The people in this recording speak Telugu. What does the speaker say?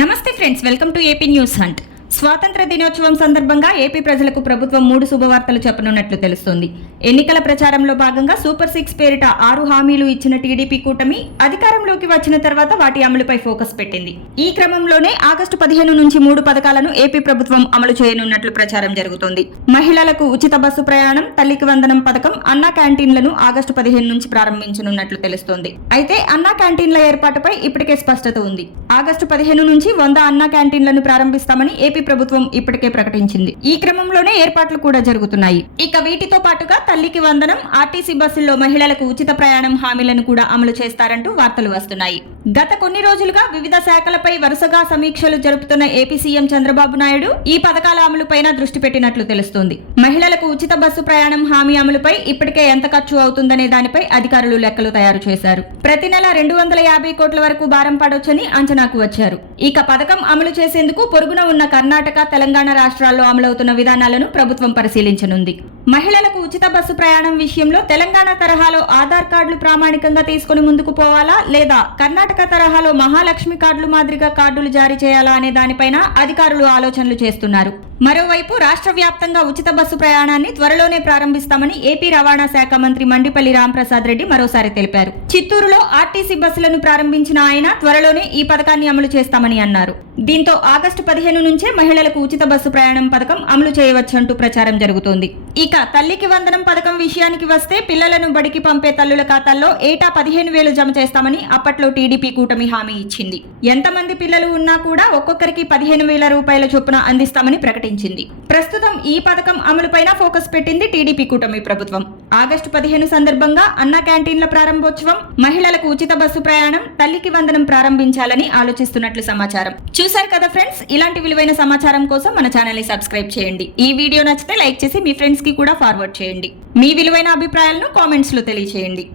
Namaste friends welcome to AP news hunt. స్వాతంత్ర దినోత్సవం సందర్భంగా ఏపీ ప్రజలకు ప్రభుత్వం మూడు శుభవార్తలు చెప్పనున్నట్లు తెలుస్తోంది. ఎన్నికల ప్రచారంలో భాగంగా సూపర్ సిక్స్ పేరిట ఆరు హామీలు ఇచ్చిన టీడీపీ కూటమి అధికారంలోకి వచ్చిన తర్వాత వాటి అమలుపై ఫోకస్ పెట్టింది. ఈ క్రమంలోనే ఆగస్టు పదిహేను నుంచి మూడు పథకాలను ఏపీ ప్రభుత్వం అమలు చేయనున్నట్లు ప్రచారం జరుగుతోంది. మహిళలకు ఉచిత బస్సు ప్రయాణం తల్లికి వందనం పథకం అన్నా క్యాంటీన్లను ఆగస్టు పదిహేను నుంచి ప్రారంభించనున్నట్లు తెలుస్తోంది. అయితే అన్నా క్యాంటీన్ల ఏర్పాటుపై ఇప్పటికే స్పష్టత ఉంది. ఆగస్టు పదిహేను నుంచి వంద అన్నా క్యాంటీన్లను ప్రారంభిస్తామని ఏపీ ప్రభుత్వం ఇప్పటికే ప్రకటించింది. ఈ క్రమంలోనే ఏర్పాట్లు కూడా జరుగుతున్నాయి. ఇక వీటితో పాటుగా తల్లికి వందనం ఆర్టీసీ బస్సుల్లో మహిళలకు ఉచిత ప్రయాణం హామీలను కూడా అమలు చేస్తారంటూ వార్తలు వస్తున్నాయి. గత కొన్ని రోజులుగా వివిధ శాఖలపై వరుసగా సమీక్షలు జరుపుతున్న ఏపీ సీఎం చంద్రబాబు నాయుడు ఈ పథకాల అమలుపైన దృష్టి పెట్టినట్లు తెలుస్తోంది. మహిళలకు ఉచిత బస్సు ప్రయాణం హామీ అమలుపై ఇప్పటికే ఎంత ఖర్చు అవుతుందనే దానిపై అధికారులు లెక్కలు తయారు చేశారు. ప్రతి నెల రెండు వందల యాభై కోట్ల వరకు భారం పడొచ్చని అంచనాకు వచ్చారు. ఇక పథకం అమలు చేసేందుకు పొరుగున ఉన్న కర్ణాటక తెలంగాణ రాష్ట్రాల్లో అమలవుతున్న విధానాలను ప్రభుత్వం పరిశీలించనుంది. మహిళలకు ఉచిత బస్సు ప్రయాణం విషయంలో తెలంగాణ తరహాలో ఆధార్ కార్డులు ప్రామాణికంగా తీసుకుని ముందుకు పోవాలా లేదా కర్ణాటక తరహాలో మహాలక్ష్మి కార్డులు మాదిరిగా కార్డులు జారీ చేయాలా అనే దానిపైన అధికారులు ఆలోచనలు చేస్తున్నారు. మరోవైపు రాష్ట్ర వ్యాప్తంగా ఉచిత బస్సు ప్రయాణాన్ని త్వరలోనే ప్రారంభిస్తామని ఏపీ రవాణా శాఖ మంత్రి మండిపల్లి రాంప్రసాద్ రెడ్డి మరోసారి తెలిపారు. చిత్తూరులో ఆర్టీసీ బస్సులను ప్రారంభించిన ఆయన త్వరలోనే ఈ పథకాన్ని అమలు చేస్తామని అన్నారు. దీంతో ఆగస్టు పదిహేను నుంచే మహిళలకు ఉచిత బస్సు ప్రయాణం పథకం అమలు చేయవచ్చంటూ ప్రచారం జరుగుతోంది. ఇక తల్లికి వందనం పథకం విషయానికి వస్తే పిల్లలను బడికి పంపే తల్లుల ఖాతాల్లో ఏటా పదిహేను వేలు జమ చేస్తామని అప్పట్లో టీడీపీ కూటమి హామీ ఇచ్చింది. ఎంతమంది పిల్లలు ఉన్నా కూడా ఒక్కొక్కరికి పదిహేను వేల రూపాయల చొప్పున అందిస్తామని ప్రకటించింది. ప్రస్తుతం ఈ పథకం అమలుపైన ఫోకస్ పెట్టింది టీడీపీ కూటమి ప్రభుత్వం. ఆగస్టు పదిహేను సందర్భంగా అన్న క్యాంటీన్ల ప్రారంభోత్సవం మహిళలకు ఉచిత బస్సు ప్రయాణం తల్లికి వందనం ప్రారంభించాలని ఆలోచిస్తున్నట్లు సమాచారం. చూశారు కదా ఫ్రెండ్స్? ఇలాంటి విలువైన సమాచారం కోసం మన ఛానల్ని సబ్స్క్రైబ్ చేయండి. ఈ వీడియో నచ్చితే లైక్ చేసి మీ ఫ్రెండ్స్కి కూడా ఫార్వర్డ్ చేయండి. మీ విలువైన అభిప్రాయాలను కామెంట్స్లో తెలియచేయండి.